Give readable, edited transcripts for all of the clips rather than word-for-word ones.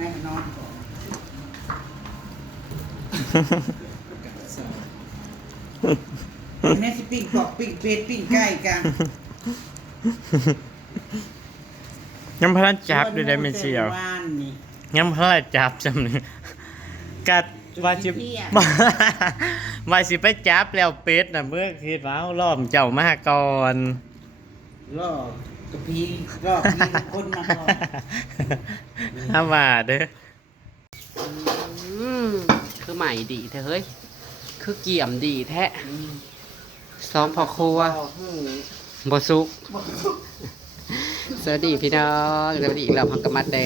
ม่นอนก่อนแม่สิปิ้งกอกปิ้งเป็ดปิ้งไก่กัน ยังพระจับดูได้ไม่เชียวยังพระจับจำหนึ่งกัดว่าสิว่าสิไปจับแล้วเป็ดน่ะเมื่อคิดว่าล้อมเจ้ามาก่อนรอบกระพีรอบพีคนมาก่อนถ้ามาเด้อคือใหม่ดีแท้เฮ้ยคือเกี่ยมดีแท้ซ้อมพอครัวบสุกสวัสดีพี่น้องสวัสดีอีกแล้วพักกมัดแด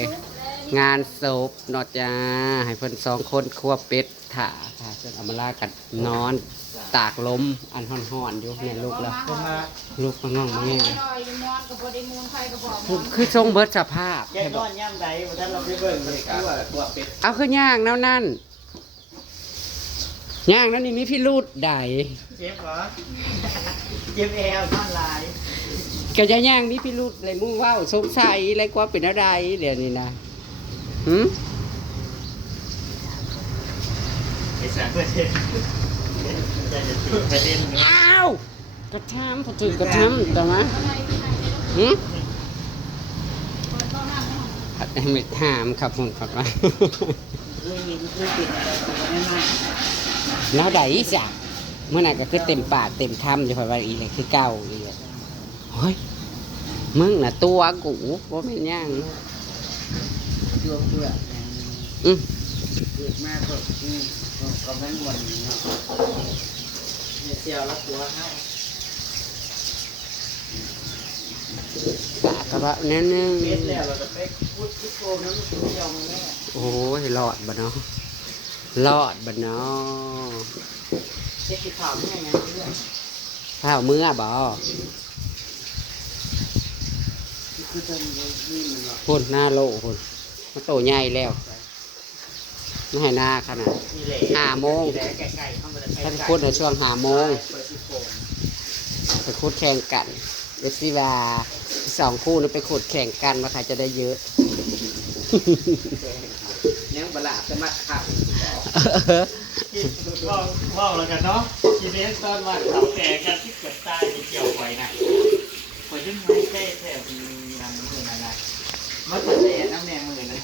งงานศพนอดจ้าให้เพิ่น2 คนครัวเป็ดถ่าเพิ่นเอามาลากันนอนตากลมอันห่อนๆอยู่เนี่ยลูกแล้วลูกมาง่องมาแง่คือทรงเบิดสภาพแกนอนย่ำใดบ่ทันเราไปเบิ่งเลยตัวเป็ดเอาคือย่างแนวนั้นย่างนั้นนี่มีพี่รูดใดเจ็บเหรอเจ็บแอวท่อนลายก็จะย่างมีพี่รูดอะไรมุ่งว่าวสงสัยอะไรกว่าเป็นอะไรเดี๋ยวนี้นะไอ้สารเพื่อนเล่นไปเล่นอ้าวกระทำพอถึงกระทำแต่ว่าไม่ถามครับผมครับว่าแล้วใดจ้ะเมื่อไหร่ก็คือเต็มปากเต็มคำอยู่พอว่าอีเลยคือเก่าอีเลยเฮ้ยมึงน่ะตัวกูว่าไม่ย่างตัวเปลือกเปลือกมากก็ไม่หมดเสียวแล้วตัวให้ปากกระบะเนื้อเม็ดแล้วเราจะไปพุดโคมน้ำมันเสียวแม่โอ้ยหลอดบ่เนาะหลอดบ่เนาะเช็คข่าวไม่ไงข้าวมื้อบ่พุ่นหน้าโลพุ่นมันโตใหญ่แล้วไม่ให้หน้าขนาด5 โมงถ้าไปคุดในช่วง5 โมงไปคุดแข่งกันเดซิวา2 คู่นั้นไปขุดแข่งกันว่าใครจะได้เยอะเนี่ยบลาจะมาขับว่าวแล้วกันเนาะทีนี้ตอนว่าเขาแก่กันที่เกิดตายในเกี่ยวไฟนะพอยิ่งไม่ใช่แถวมีนางมืออะไรมันจะแสน้ำแดงมือนะ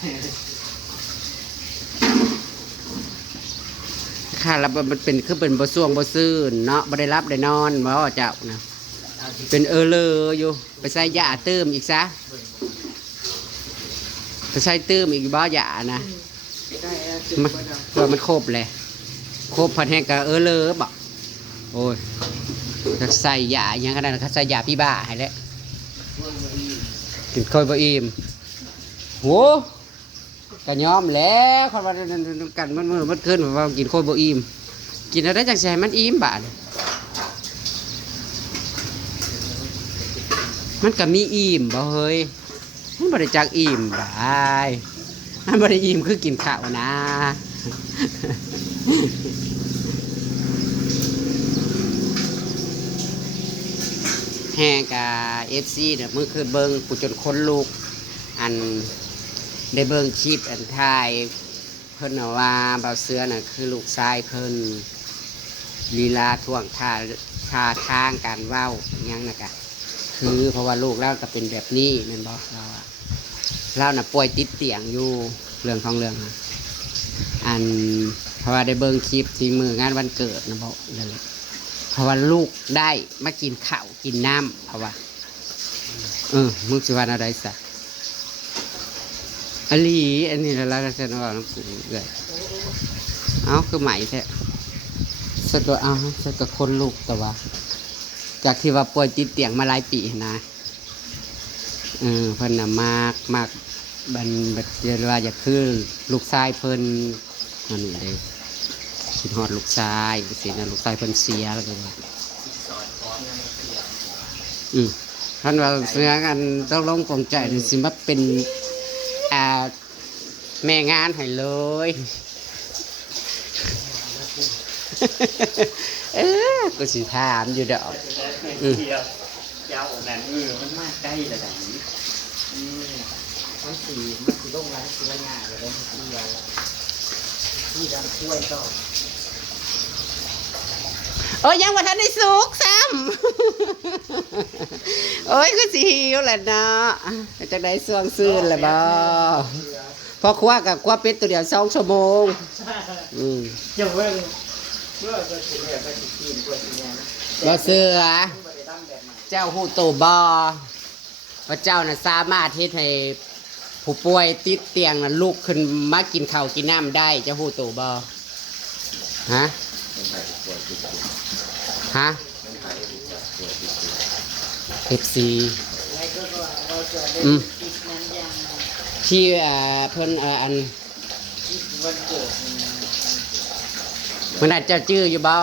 ค่ะแล้วมันเป็นคือเป็นบ่ซ่วงบ่ซื่นเนาะบ่ได้รับได้นอนบ่เจ้านะเป็นเลยอยู่ไปใส่ยาตื้มอีกซะไปใส่ตื้มอีกบ่ยานะมันครบเลยครบพันแห้งกับเลยบ่โอ้ยจะใส่ยาอย่างขนาดนั้นใส่ยาพี่บ้าให้แล้วกินค่อยบ่อิ่มโหก็ยอมแล้วคนว่ากันมันขึ้นว่ากินค่อยบ่อิ่มกินอะไรจังสิให้มันอิ่มบาดมันก็มีอิ่มบ่เฮ้ยมันบ่ได้จักอิ่มบายมันบ่ได้อิ่มคือกินข้าวนะแห่กับFCเนี่ยเมื่อคืนเบิ่งผู้จนคนลูกอันได้เบิ่งคลิปอันถ่ายเพิ่นว่าเบาเสือน่ะคือลูกชายเพิ่นลีลาท่วงท่าทางการเว้าหยังน่ะกะคือเพราะว่าลูกเราก็เป็นแบบนี้แม่นบ่เราน่ะป่วยติดเตียงอยู่เรื่องของเรื่องอันเพราะว่าได้เบิ่งคลิปที่มืองานวันเกิดนะบ่เลยเพราะว่าลูกได้มากินข้าวกินน้ำเพราะว่ามึงสิว่าอะไรซะอันนี้แล้วก็จะว่าน้ำกูเลยเอาคือใหม่แท้สตัวสตัวคนลูกแต่ว่าจากที่ว่าป่วยติดเตียงมาหลายปีนะเพิ่นน่ะมากบันบัดเดี๋ยวว่าอยากคือลูกชายเพิ่นนั่นเลยคิดฮอดลูกชายสินะลูกชายเพิ่นเสียแล้วก็ท่านว่าเสียกันต้องลงปลงใจสิมาเป็นแม่งานให้เลยก็สิถามอยู่ดอกเจ้านั่นมันมากได้ระดับนี้ มันสีลงร้านตัวใหญ่เลยได้ที่เดียวที่ดำช่วยต่อ โอ้ยยังว่าทันได้สุกซ้ำโอ้ยคือสิหิวแหละเนาะจะได้สวงซื่นแหละบ่พอครัวกับครัวเป็ดตัวเดียว2 ชั่วโมงจังเว้ยเพื่อจะสิเนี่ยไปสิกินตัวสิเนี่ย บ่เสือเจ้าฮู้โตบ่ว่าเจ้าน่ะสามารถเฮ็ดให้ผู้ป่วยติดเตียงน่ะลุกขึ้นมากินข้าวกินน้ำได้เจ้าฮู้โตบ่ฮะฮะเอฟซีที่เพิ่นอันมันอาจจะจื้ออยู่บ่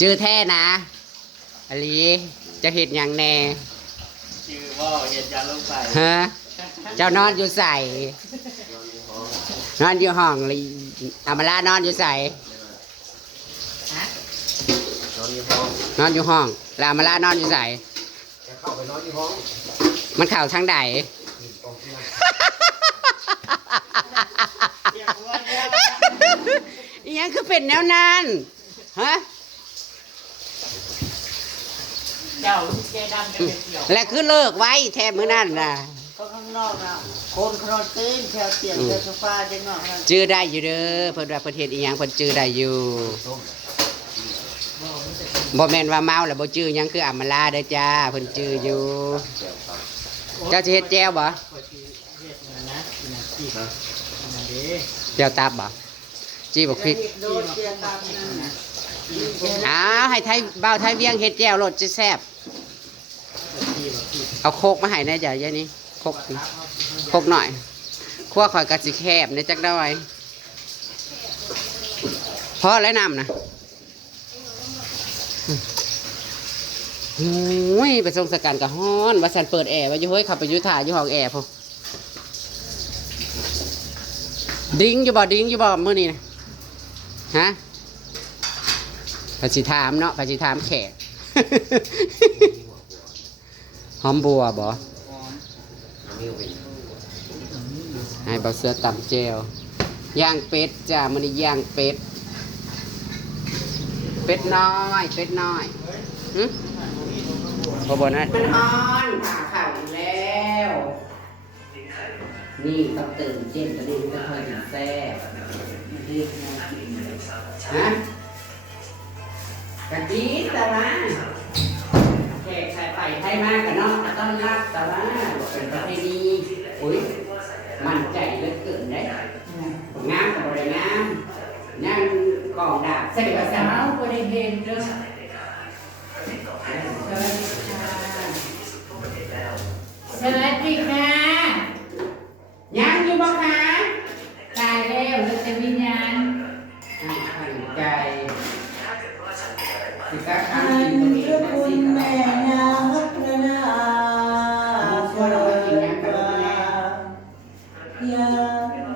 จื้อแท้นะอลีจะเห็ดอย่างแน่ชื่อว่าเห็ดยาลงไปฮะเจ้านอนอยู่ใส่นอนอยู่ห้องเลยอามาลานอนอยู่ใส่นอนอยู่ห้องแล้วอามาลานอนอยู่ใส่เข้าไปนอนอยู่ห้องมันเข่าทางใดยังคือเป็นแนวนั้นฮะเจ้าลูกแกดำจะเป็นเกี่ยวและคือเลิกไว้แทบมื้อนั้นน่ะก็ข้างนอกนะคนครอนตื้นแถวเตียงแถวโซฟาจังเนาะจื้อได้อยู่เด้อเพิ่นว่าประเทศอีหยังเพิ่นจื้อได้อยู่บ่แม่นว่าเมาแล้วบ่จื้อหยังคืออำมาลาเด้อจ้าเพิ่นจื้ออยู่เจ้าสิเฮ็ดแจ่วบ่แจ่วตับบ่จี้บ่พริกอ้าวให้ไทยบ่าวไทยเวียงเฮ็ดแจ่วรสจะแซ่บเอาโคกมาให้แน่จ้ะยายนี่โคกหน่อยคั่วข่อยกะสิแคบในจักด้อยพอแล้วน้ำนะโอ้ยไปส่งสกันกับฮ้อนว่าสันเปิดแอร์ไว้อยู่เฮ้ยขับไปยุทธาอยู่ห้องแอร์พอดิ้งอยู่บ่มื้อนี้นะฮะภาษีถามเนาะภาษีถามแขกหอมบัวบ่ให้เบาเสือตำเจลย่างเป็ดจ้ามื้อนี้ย่างเป็ดน้อยพอบนั่นมันฮอนผ่าข่าวแล้วนี่ต้องตื่นเช่นตอนนี้จะคอยกินแซ่บฮะกะทิแต่ว่าแขกใส่ไปให้มากกับน้องต้อนรับแต่ว่าเป็นประเพณีอุ้ยมั่นใจเหลือเกินได้งามกับบริงามนั่งกองดาบใส่ภาษาบริเวณเด้อสวัสดีค่ะยังอยู่บ่คะตายแล้วเหลือแต่วิญญาณใจสิกะคันกินตัวเองนะสิแม่นาฮักนานาพอเราไปกินยังกันยา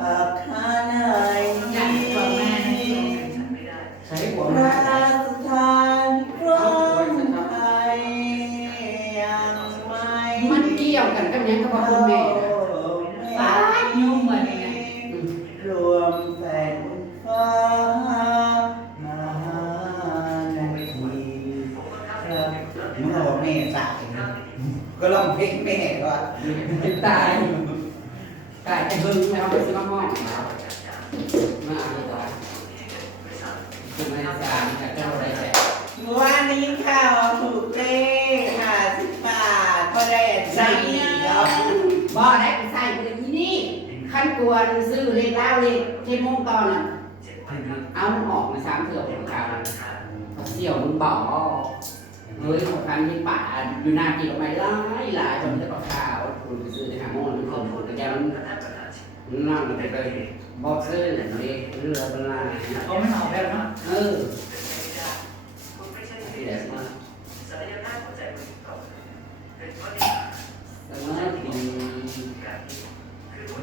อักขานายใช้หัวพระสุธานร้องไห้ยังไม่มันเกี่ยวกันกับยังกับคุณแม่ป้ายุ่งเหมือนไงรวมแสงฟ้ามานาทีมึงบอกแม่สายก็ลองเพลงแม่ก่อนตายจะหึงแล้วไปซื้อมะม่วงมาเอาดีกว่าคุณแม่สามแต่เจ้าอะไรแสบวันนี้ข่าวถูกเลข50 บาทก็ได้ใส่บ่ได้ไปใส่ไปเลยนี่ขั้นกวนซื้อเลขแล้วเลขเทมงตอนน่ะเอามันออกมา3 เถื่อของเขาเสี่ยวมึงบอกเฮ้ยของคันที่ป่าอยู่นากี่ดอกไม้หลายจนได้ปลาขาวคุณไปซื้อในหางโม่มันคนแต่แกมันนั่งไปเลยบอกซื้อเนี่ยเล็กเรือเป็นลายเขาไม่เอาแบบนะที่ไหนมา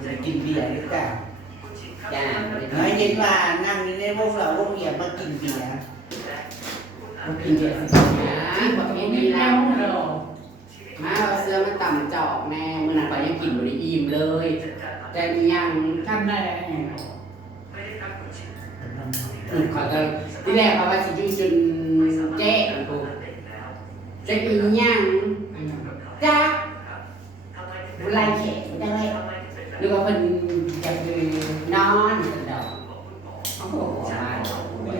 จะกินเบียร์หรือเปล่าจ้าน้อยเย็นว่านั่งในวงเราวงเหยียบมากินเบียร์กินเบียร์บอกกินเบียร์แล้วมาเอาเสื้อมา ต่ำจอกแม่เมื่อนั้นไปยังกินบริอิ่มเลยแต่ยัง ทำได้ไง ขอก็ที่แรกเขาว่าสิอยู่จนแจ้งกูจะกินยังจ้าเวลาแขกได้ไหมหรือว่าเพิ่นอยากคือนอนเดาเขาบอกว่าไม่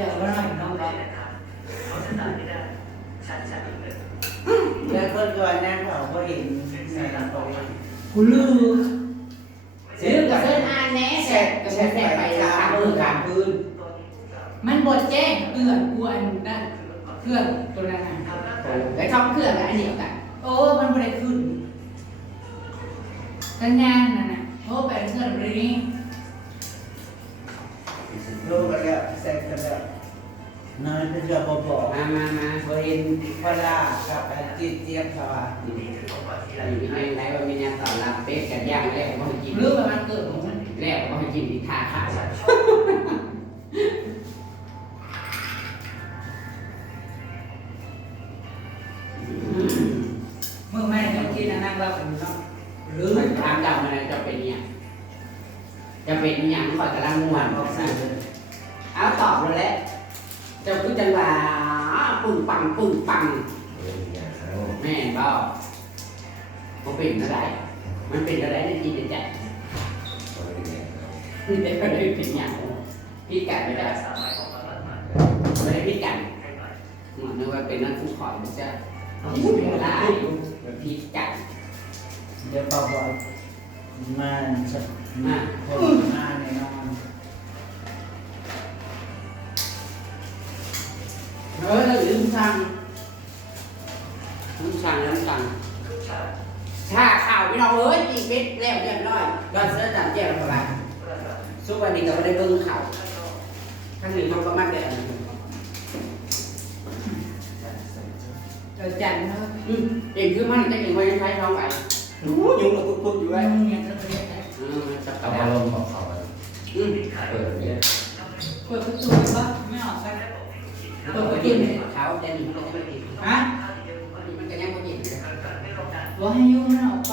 อยากว่าอะไรน้องเราแล้วก็ตัวนั้นเขาก็เห็นในลำโพงกูลืม ซื้อกับเส้นอันแน่เสร็จกับเส้นแสบไปทางมือทางพื้น มันบดแจ้งเตือนกูอันนั้นเครื่องตัวนั้น แต่ชอบเครื่องอันเดียวกัน โอ้มันไม่ได้ขึ้นสัญญาณนั่นน่ะโทรไปเครื่องบริษัทรู้กันแล้วเสร็จกันแล้วนายเป็นเรื่องบอกมาพอเห็นพลากับจิตเจี๊ยบเขาว่า อยู่ที่ไหนไหนว่ามีแนวตอบรับเป็ดกันย่างแล้วก็ให้กิน เรื่องมันเกิดของมัน แล้วก็ให้กินที่ท่าขาวเมื่อแม่จะกินนั่งเราเป็นเนาะหรือ ถามดาวมันจะเป็นเนี่ยจะเป็นอย่างคอยกระลังม่วนเอาตอบเลยแหละจะพูดจังว่าปึ้งปังแม่บ่มันเป็นอะไรมันเป็นอะไรในจิตใจนี่แต่ก็ได้เป็นอย่างพิการไม่ได้ไม่ได้พิการเหมือนว่าเป็นนักผู้ขอมันจะที่เป็นลายพิการ เดี๋ยวบอกว่ามันมาแน่นอน แล้วลืมสั่งถ้าข่าวพี่น้องเอ้ยจีเป็ดแล้วเรียบร้อยก็เสื้อจำเจ้าประมาณสุวรรณีก็ไม่ได้เบิ่งข่าวทั้งนี้มันก็มัดได้อันนึง จันทร์เนาะ เองคือมันจะเองไว้ยังใช้ท้องไปยุงเราปุ๊บอยู่ไว้ เนี่ยจะเป็นยังไง จับ เอา ตา อารมณ์ของเขาเปิดเนี่ย เปิดประตูก็ไม่ออกไป เปิดก็กินเขาแต่หนึ่งก็ไม่กิน ฮะ มันก็ยังไม่กิน ว่าให้ยุ่งไม่ออกไป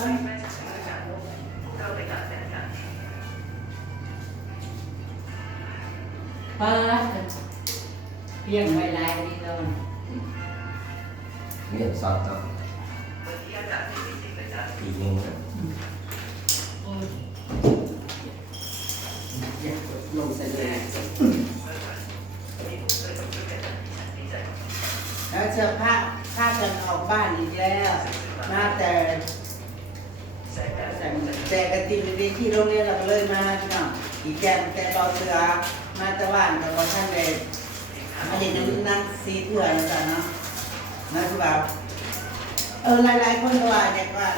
เปิดเพียงไว้ลายนี่เลย เนี่ยซอสเนาะปีนึง ลงเสร็จเลย แล้วเสื้อผ้าจะออกบ้านอีกแล้วมาแต่กระติบดีที่โรงเรียนเราก็เลยมาพี่น้องอีแกมแต่เบาเสือมาแต่บ้านกับว่าท่านเลยมาเห็นนั่งซีเถื่อนแล้วกันเนาะนะคือแบบหลายๆคนว่าเนี่ยว่า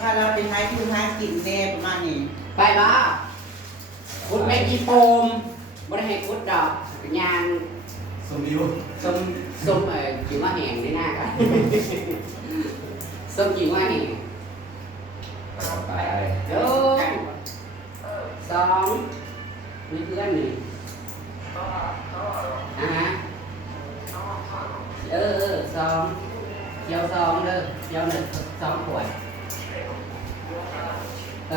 ถ้าเราเป็นท้ายที่ท้ายกินแน่ประมาณนี้ ไปบ้าคุดไม่กี่โฟมไม่ได้ให้คุดดอกยาง สมยู ส้มจิ๋วว่าแห้งในหน้ากันส้มจิ๋วว่าแห้ง ไป เดี๋ยวสองมีเพื่อนหนึ่งฮะสองเดี๋ยวสองเด้อเดี๋ยวหนึ่ง2 ขวดเ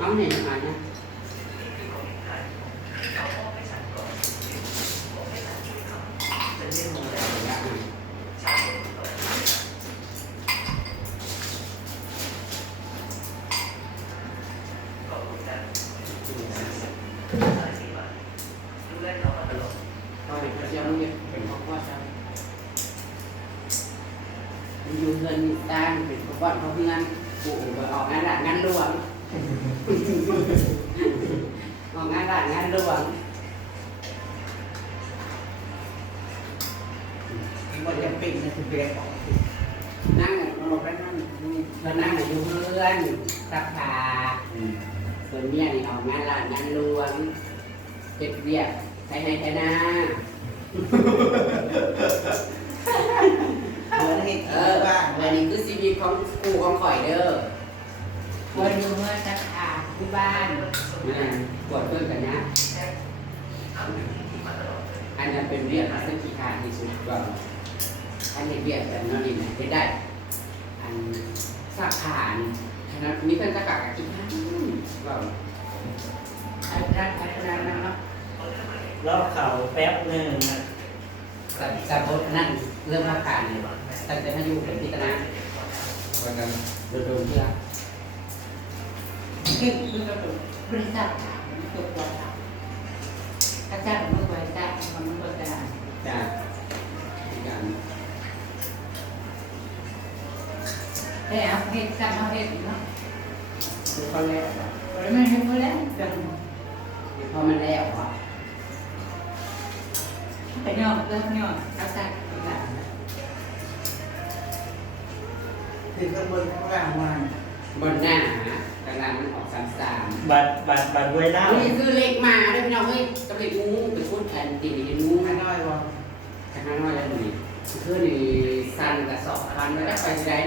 อาไหนมาเนี่ยอยู่เงินตามเป็นก่อนเขาเงินปู่ออกงานหลังงานหลวงออกงานหลังงานหลวง มันจะปิดในทุกเดือน นั่งเราไปนั่งเรานั่งอยู่เพื่อนสักผาส่วนเมียนี่ออกงานหลังงานหลวงเจ็บเรียกใครให้ใครหน้า บ้าน อันนี้คือชีวิตของกูของข่อยเด้อ วันอยู่เมื่อสักอาที่บ้าน ปวดเพื่อนกันนะอันนั้นเป็นเรียกสักกี่ขาที่สุดก่อน อันนี้เบียดกันเนาะนี่นะเฮ็ดได้อันสักผ่านฉะนั้นมีเพิ่นจะกะกินข้าวก็อันนั้นเนาะ รอบเข่าแป๊บหนึ่ง แต่บทนั่นเรื่องราคาเนี่ยตั้งแต่ท่านอยู่เป็นพิจารณา วันนั้น โดนเพื่อคือบริษัทตัวตัวอาจารย์มันบริษัทมันบริษัทจ้าการแต่เอาเหตุการณ์เอาเหตุเนาะคือคนแรกไม่ใช่คนแรกจังพอมันแล้วอ่ะไปย่อเริ่มย่ออาจารย์ต่าง คือข้างบนข้างล่างมัน บนหน้ากำลังมันออก33บัตรด้วยเล่า นี่คือเล็กมาด้วยพี่น้องเฮ้ยกับเล็กงูเป็นพูดแทนตีเห็นงู ไม่น้อยบ่ ข้างน้อยแล้วนี่คือนี่สั่นกระสอบพันแล้วได้ไปได้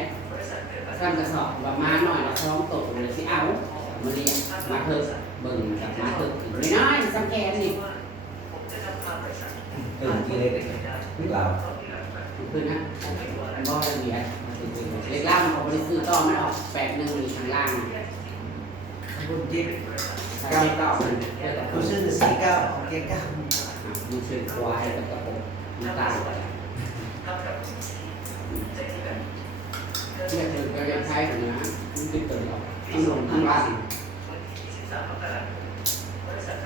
สั่นกระสอบประมาณหน่อยละท้องตกเลยสิเอามาเรียนมาเถอะเบิ่งกับมาเถอะน้อยๆสังแกนนี่ กี่เล็กเรา คือนะบ่ละเอียดเล็กล่างเขาบริสุทธิ์ต่อมันออก81อยู่ข้างล่าง บุญจิต เราต่อมันเพื่อ ผู้ซื้อสี่เก้าเก้าเก้า มันช่วยควายกับกระปุกมันต่างกันเนี่ยคือก็ยังใช้อยู่นะมันติดตัวออกทั้งลงทั้งล่าง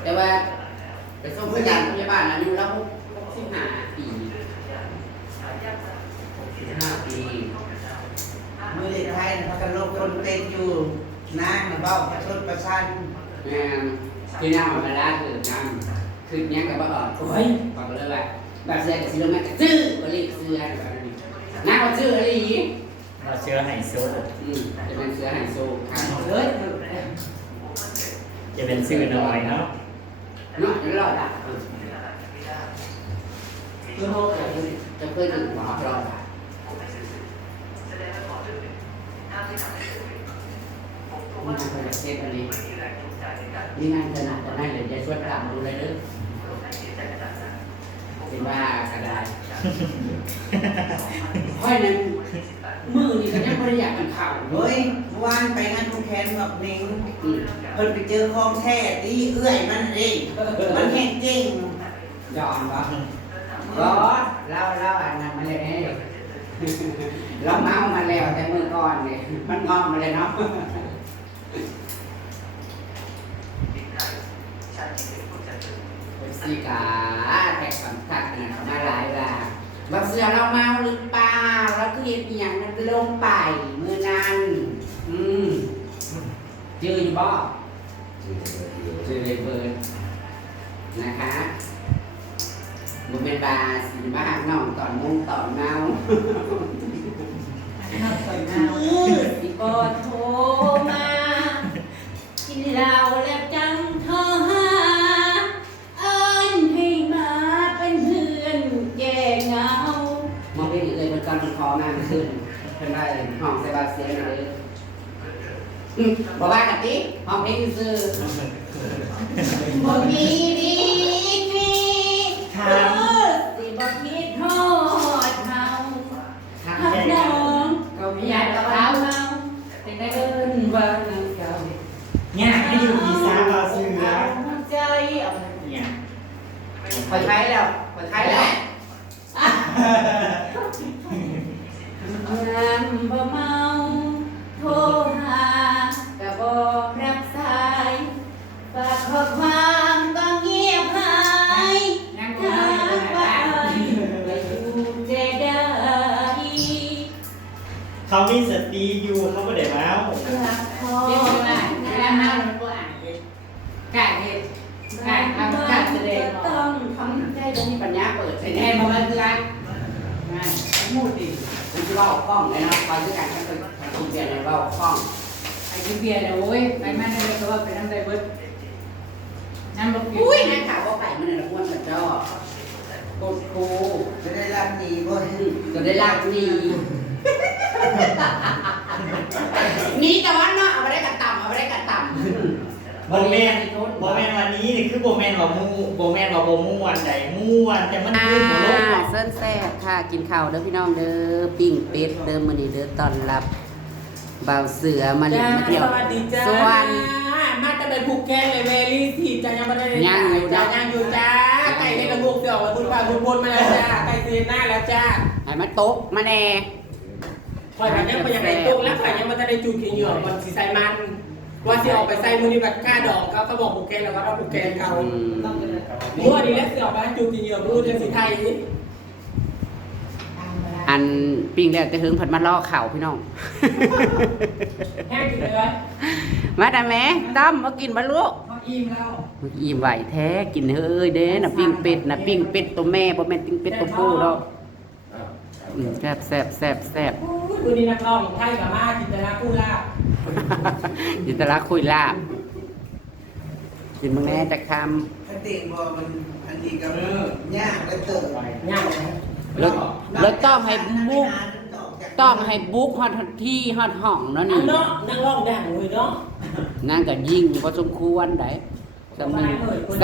แต่ว่าไปส่งพยาบาลอายุแล้ว65 ปี65 ปี มือเด็กไทยนะพักกันโลกคนเป็นอยู่นางนะเบ้าประชดประชัน แม่คือน้ำมันละคือน้ำคือยังกับว่าโอ้ยบอกเลยว่าแบบเสียกับซิโลแมกซื้อก็เรียกซื้ออะไรแบบนี้น้ำก็ซื้ออะไรอย่างนี้ เราเชื้อไฮโซ จะเป็นเสือไฮโซค่ะเฮ้ย จะเป็นชื่อน้อยเนาะ เนาะจะรอดอ่ะคือโฮจะเพื่อนถึงหมอรอดอ่ะมันจะเป็นเทปอันนี้นี่งานขนาดจะได้เลยจะช่วยตามดูเลยเด้อเป็นว่ากระไดเพราะนั้นมือนี่ก็ยังบริยากกันเข่า เฮ้ยว่านไปงานทุกแคนแบบนิ่งเพิ่นไปเจอคลองแท้ที่เอื้อยมันเองมันแห้งจริง ยอมปะก็เล่าอันนั้นมาเลยเราเมามาแล้วแต่มือก่อนเนี่ยมันงอมมาเลยเนาะสีกาแท็กสัมผัสนะมาหลายว่าบางเสือเราเมาหรือเปล่าเราคือเห็นอย่างนั้นลงไปมือนั้นจืดอยู่บ่จืดเลยเบิร์นนะคะบุญเป็นบาสีบ้าน้องตอนมุ่งตอนเมาสิบอโทรมากินเหล้าแล้วจังโทรหาเอิ้นให้มาเป็นเพื่อนแก้เหงามองเพลงเลยมันกำลังคอมาขึ้นเป็นได้ห้องเซบาสเตียนเลยบอกว่ากับติ๊กห้องเพลงซื้อบ่มีดีมีสิบ่คิดฮอดเฮาฮักน้องก็ไม่อยากจะเล่าเฮาแต่ได้เอิ้นว่าเก่า เนี่ยให้อยู่อีสานเราเสือ ใจเอา เนี่ย ขอใช้แล้วขอใช้แล้วงานบ่เมาโทรหาก็บ่รับสายฝากข้อความก็เงียบหายถ้าว่าไปอยู่ใจได้ เขามีสติอยู่เขาไม่ได้เมา รักพอแล้วมาแล้วก็อ่านกาเฮ็ดกาทำการแสดงต้องทำใจต้องมีปัญญาเปิดใส่แน่บ่มันคืออะไรงานมูดดิมันสิเว้าคล่องเลยเนาะคอยคือการทำเป็นเปลี่ยนให้เว้าคล่องไอ้ที่เปลี่ยนโอ้ยไปมาได้ก็ว่าเป็นน้ำใจเบิดน้ำบ่อุ้ยนั่นข่าวว่าไปมันน่ะม่วนกับจ้อกดครู จะได้รับหนีบ่ ก็ได้ลากหนีหนีแต่ว่าเนาะเอาไปได้กันต่ำเอาไปได้กันต่ำ โมเมน โบแมนวันนี้นี่คือโบแมนว่ามูโบแมนว่าโบม่วนใดม่วนแต่มันคือโบโลก เส้นแซ่บค่ะกินข้าวเด้อพี่น้องเด้อปิ้งเป็ดเด้อมื้อนี้เด้อต้อนรับบ่าวเสือมาเล่นมาเที่ยว สวัสดีจ้า ส่วน มาจะไปผูกแขนเลยเวลี่ทีจ้ายังไม่ได้ ยังอยู่ จ้ายังอยู่จ้าไก่ในกระบุกเสี่ยวแล้วบุญพาบุญบนมาแล้วจ้าไก่เซียนหน้าแล้วจ้า ให้มันตกมาแน่ คอยกันยังไปยังไงตรงแล้วคอยยังไม่ได้จูกินเหยื่อมันสีใส่มันว่าสิออกไปใส่มือนี่บัดค่าดอกเขาบอกผูกแขนแล้วก็เอาผูกแขนเขาเมื่อนี้แล้วสิออกไปจูกินเหยื่อมือจะสีไทย อันปิ้งแล้วแต่หึงผัดมาล่อเข่าพี่น้อง แห้งกินเลย มาแต่แม่ตั้มมากินมาลูก เขาอิ่มแล้ว อิ่มไหวแท้กินเฮ้ยเด้น่ะปิ้งเป็ดน่ะปิ้งเป็ดตัวแม่บ่แม่นปิ้งเป็ดตัวผู้ดอกแซ่บแซ่บแซ่บแซ่บ มือนี้นักร้องไทยกับมาจินตนาคู่ลาบ จิตรลักษณ์คุยลาบกินมึงแน่จะค ถ้าเด็กบอกมันอันนี้ก็ยากและเติบ ง่าย ำแล้วต้องให้บุ๊กฮอดที่ฮอดห้องเนาะ นี่ นี่ เนาะนักร้องดังเลยเนาะ นั่นก็ยิ่งพอสมควรได้ส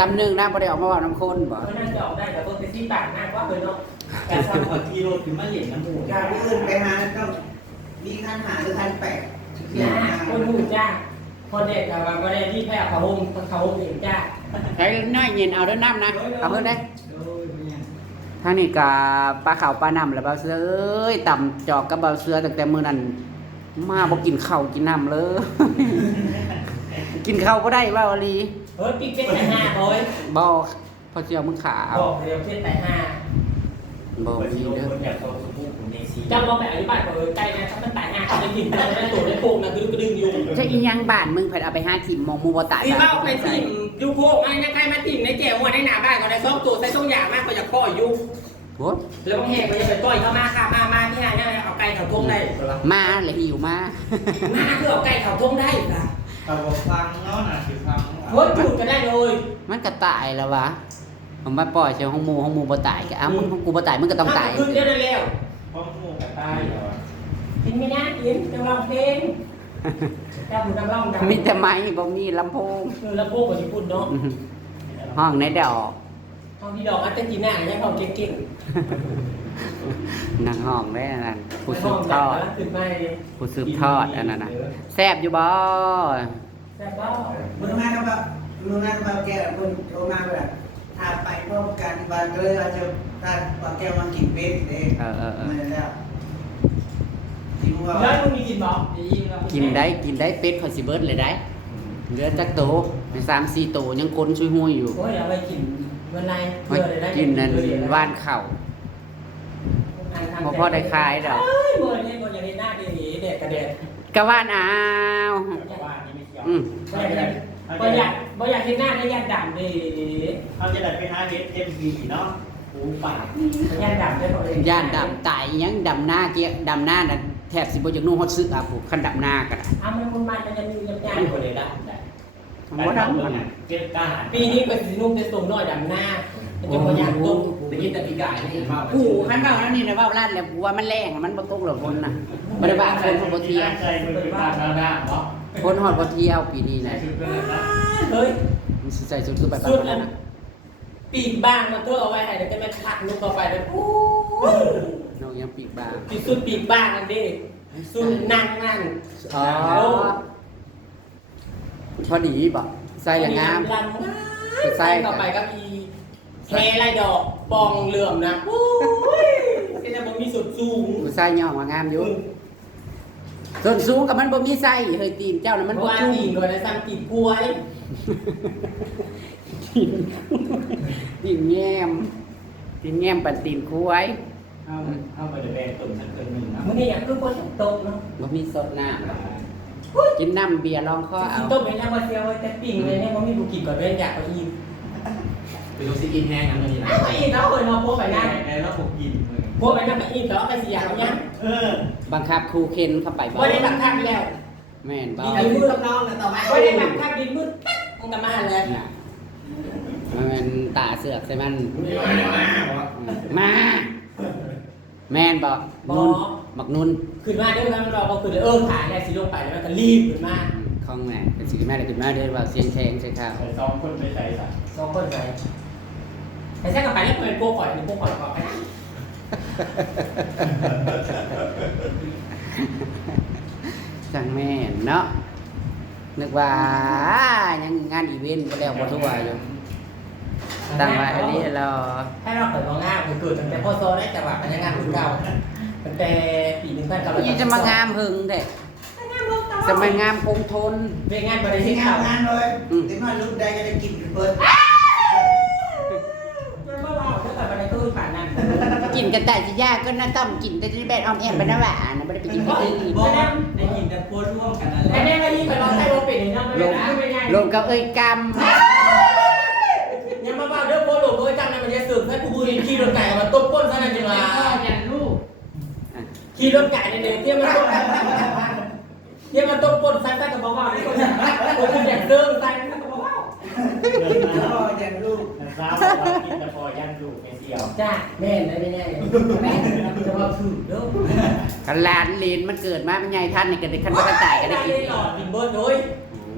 ำนึงนะบ่ได้ออกมาเว่าน้ำคนบ่ เพราะนั่งจะออกได้แต่เพิ่งไปที่ปากหน้าว่าเลยเนาะ แต่ทำกับที่รถคือมาเหรียญน้ำมูก การอื่นไปหาต้องมีขั้นหาหรือขั้นแปดเขียนมา คนหูจ้าคนเด็กกับว่าก็ได้ที่แพ้เขาวงเองจ้า ใช้น้อยเย็นเอาด้วยน้ำนะเอาเพิ่นได้ทางนี้ก็ปลาขาวปลาน้ำแล้วเบาเสือเอ้ยต่ำจอกกับเบาเสือตั้งแต่มื้อนั้นมาบ่กินข้าวกินน้ำเลย กินข้าวบ่ได้ว่าอลี เฮ้ยปิ๊กเป็นแต่ห้าเฮ้ย บ่พอเจียวมึงขาเอา บอกเร็วเป็นแต่ห้า บ่มีเด้อ คนอยากเข้าสมุกในซี จำบอกแบบอธิบายก่อนเลยใกล้นะถ้ามันแต่ห้าเขาจะกินได้ตัวได้โป่งนะกระดึงอยู่ จะอีหยังบ้านมึงเพิ่นเอาไปหาถิ่มมองหมู่บ่ตาย ที่ว่าไปทิมยูโคมันยังใครมาทิมในแจวหัวในหนาบ้านก็ได้ซอกตัวใส่ต้องอย่างมากก็จะก้อยยู โอ้ย แล้วแหกก็จะไปก้อยเข้ามาค่ะมาที่ไหนเนี่ยเอาไก่เขาทงได้ มาเลยหิวมา มาคือเอาไก่เขาทงได้ค่ะ เอาฟังเนาะนะคือฟัง เฮ้ยจุดก็ได้เลย มันก็ตายแล้ววะผมมาปล่อยเชียวห้องหมูบ่ตายก็อ้าวมึงของกูบ่ตายมึงก็ต้องตาย ขึ้นเร็วเร็ว เพราะหมูกับใต้เหรอ กินไม่น่ากินจะร้องเพลงแต่ผมจะร้องดัง มีแต่ไม้บ่มีลำโพง แล้วพวกกับญี่ปุ่นเนาะ ห้องในดอก เอาที่ดอกอาจจะกินหน้าเนี่ยเขาเก่ง นั่งห้องได้นั่น ๆ ผู้สืบทอด ขึ้นมาเลย ผู้สืบทอดอันนั้นน่ะแซ่บอยู่บ่ แต่ก็ มึงมาก็แบบมึงมาก็แบบแกคนโทรมาแบบถ้าไปพร้อมกันบางเลยเราจะถ้าว่าแกมากินเป็ดเองมันแล้วที่มึงว่า แล้วมึงมีกินบอก กินได้เป็ดคอนสิเบิร์ดเลยได้เหลือจักโตใน3-4โตยังคนช่วยห้วยอยู่ โอ้ยเอาไปกินวันไหน มากินนั่นว่านข้าวบ่พอได้ขายดอก เฮ้ยเมื่อนี้มันยังได้หน้าดีเด็กกระเด็ด กะว่านอ้าว ว่านี่ไม่เกี่ยว อืม บ่อยากเห็นหน้าได้ยันดำดี เขาจะได้ไปหาเฮ็ดเอ็มบีเนาะหูปาก ยันดำได้บอกเลย ย่านดำตายอิหยังดำหน้าเกี้ยดำหน้าน่ะแทบสิบ่จักนุ่งฮอดซึกอ่ะผู้คันดำหน้าก็ได้ เอามันจะมียัน ไม่คนเลยได้ได้ บ่ดำมัน เก็บกล้าหาญ ปีนี้เป็นสีนุ่มเป็นตุ่มน้อยดำหน้ามันจะบ่อยากตุ้มแต่ยินแต่ปีกายนี่มา ผู้คันเว้าแล้วนี่นะเว้าลั่นแล้วผัวมันแรงมันบ่ตกหรอกคนน่ะบ่ได้ว่าคนเพิ่นบ่เที่ยว ใจมันเป็นบ้านหน้าเนาะ คนฮอดบ่เที่ยวปีนี้ ใส่ นะ ชุดเพื่อนนะ เฮ้ย มันสิใส่ชุดคือแบบ สุด นั้ อั น น น่ะ ปีกบางมาตัวเอาไว้ให้เดี๋ยวจะมาผักลูกต่อไปเลยโอ้ย น้องยังปีกบาง ปีสุดปีกบางอันนี้สุดนั่งนั่น อ๋อพอดีบ่ใส่อย่างงาม ลำใส่ต่อไปก็มีแค่ไรดอกปองเหลื่อมนะโอ้ยเป็นจะบ่มีสุดสูง ผู้ชายย่อว่างามอยู่ส่วนสูงกับมันบ่มีไส้เฮ้ยตีนเจ้าน่ะมันบ่ ว่า จุ่ม ตีนก่อนนะซ้ำตีนกล้วย ตีนแง้มตีนแง้มปัดตีนคุ้ย เอาไปเดี๋ยวแบกตุ่มสักเกินหนึ่งนะ มื้อนี้อยากคือคนตกเนาะ บ่มีสดน้ำกินน้ำเบียร์ลองคอเอา สิต้มเป็นยังบ่เสียวแต่ปิ้งเลยเนี่ยบ่มีผู้กินก่อนเว้นอยากก็อีก ไปดูสิกินแห้งอันนี้นะ อ้าวอีกแล้วเพิ่นเอาโพไปนั่น แล้วผมกิน โพไปนั่นไปอีกแล้วไปสิอยากเอายัง บังคับครูเคนเข้าไปบ่ บ่ได้บังคับแล้ว แม่นบ่ ดินมืดน้องน่ะต่อมาบ่ได้บังคับดินมืดมันก็มาแล้ว น่ะมันตาเสือกใส่มันมา แม่นบ่นุ่นบักนุ่น ขึ้นมาเด้อมันรอบ่ขึ้นเลยถ่ายได้สิลงไปแล้วมันก็รีบขึ้นมา เขา ของแม่เป็นสิ่งแม่ได้ขึ้นมาเด้อว่าเสียงแทงใช่ครับ ใส่สองคนไปใส่สัตว์ สองคนใส่แต่แท้กับไปแล้วเป็นโป้ก่อนเป็นโป้ก่อนก่อนไปนะ จังแม่นเนาะนึกว่ายังงานอีเวนต์ก็แล้วบ่ทั่วอยู่ตั้งไว้อันนี้รอ ถ้าเราเปิดมองหน้าเกิดตั้งแต่พ่อโซได้แต่ว่าพนักงานคนเก่าตั้งแต่ปี1900 นี่จะมางามหึงแท้จะมางามคงทน เรื่องงานบริ ที่ ษัท งาน เก่าง านเลยถึงว่าลูกได้ก็ได้กินเบิร์ด มันเมื่อวานถ้าเกิดมันคือผ่านนั้น กินกันแต่สิยากก็น่าต้มกินแต่ที่แบดออมแอมไปนะหว่านะบ่ได้ไปกินที่อื่น บ่ได้ได้ยินแต่พูดร่วมกันนั่นแหละแต่แม่ก็ยิ่งไปลองใช้โรเป็นอย่างนั้นไม่ ล ได้ ง ไม่ได้ ลงกับเอ้ยกรรม ยังมาว่าเรื่องโพลโดยจังในมันจะสืบให้ผู้บริขี่รถไก่มาต้มก้นซะนั่นจังหวะขี่รถไก่ในเดือนเที่ยมันต้มเที่ยมันต้มก้นซะซะกับบอกว่าคนอยากเดินซะกับบอกว่า พ่อยันลูก นะครับบอกว่ากินแต่พอยันลูกไม่เสี่ยว จ้าแม่ได้ไม่แน่แม่จะมาถือเด้อ กันหลานเลนมันเกิดมาเป็นไงท่านนี่ก็ได้คันบ่กระต่ายก็ได้กิน หลอดกินเบิร์ดด้วย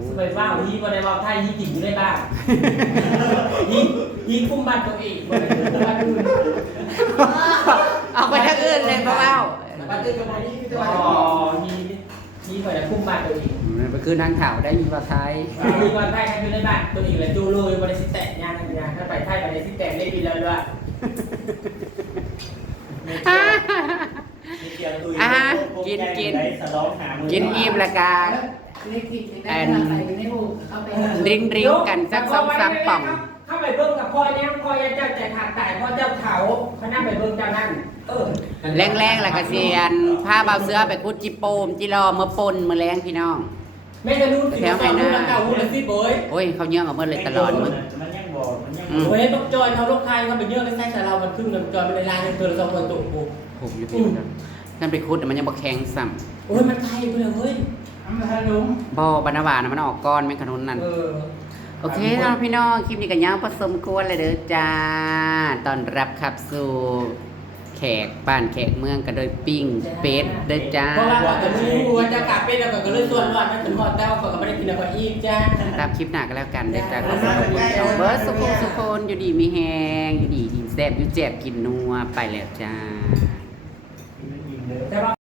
สมัยว่าฮีมาในว่าไทยฮีกินอยู่ได้บ้างฮีคุ้มบ้านตัวเองบ้านอื่น เอาไปทางอื่นเลยบ่เว้า บ้านอื่นกับบ้านนี้คือตัวฮีไปคุ้มบ้านตัวเอง มันคือนางขาวได้มีว่าไทย มีบ้านไทยอยู่ในบ้านตัวเองเลยจูเลยบริสิแตกงานงานถ้าไปไทยบริสิแตกได้ดีแล้วด้วย ไม่เสี่ยวตุยสะร้องหามือ กินอิ่มละการิงกันสัก2-3ป่อง เข้าไปเบิ้งกับพ่อเนี่ยพ่อเจ้าใจขาดตายพ่อเจ้าเขาเขานั่งไปเบิ้งเจ้านั่นแรงๆแล้วก็เสียนผ้าเบาเสื้อไปกุดจิโปมจิรอมาปนมาแรงพี่น้อง แม่จะรู้ถึงสองคนเก่าหูละสิโบย โอ้ยเขาเยื่อเอาเมื่อเลยตลอดมึง มันยังบอกมันยัง โอ้ยต้องจอยเขาลูกใครเขาไปเยอะกันแท้แต่เรามันครึ่งเงินจอยไปในร้านเงิน2 คนตุกปุ๊บ ผมอยู่พี่นะนั่นไปคุดมันยังบ่แข็งซ้ โอ้ยมันไทยไปเลยเฮ้ย ำบ่บรรณวานะมันออกก้อนแม่งขนุนนั่นโอเคเนาะพี่น้องคลิปนี้ก็ยาวพอสมควรเลยเด้อจ้าตอนรับขับสู่แขกบ้านแขกเมืองกันโดยปิ้งเป็ดเด้อจ้า เพราะว่าก่อนจะรู้ว่าจะกลับเป็นแล้วก็เลยส่วนรอดมันถึงหอดแต่ว่าก็ไม่ได้กินอะไรอีกจ้า ตามคลิปหน้าก็แล้วกันเด้อจ้าขอบคุณเบิร์ดสุขคนอยู่ดีมีแฮงอยู่ดีกินแซ่บอยู่แจ็บกินนัวไปแล้วจ้า แต่ว่า